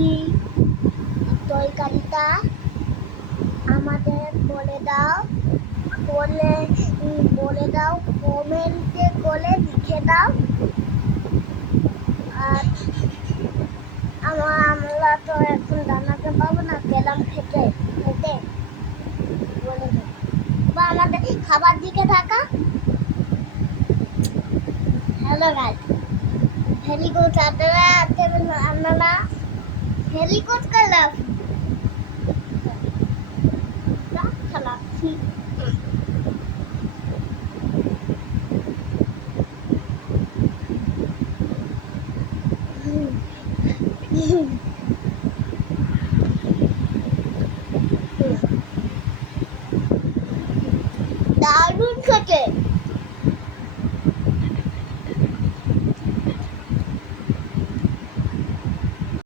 কি তরকারিটা আমাদের বলে বলে দাও, কমেন্টে করে লিখে দাও। আর আমরা তো এখন জানাতে পারবো না, পেলাম খেতে খেতে বলে দাও বা আমাদের খাবার দিকে থাকা। Hello guys, very good. আপনারা ভেরি গুড করলাম।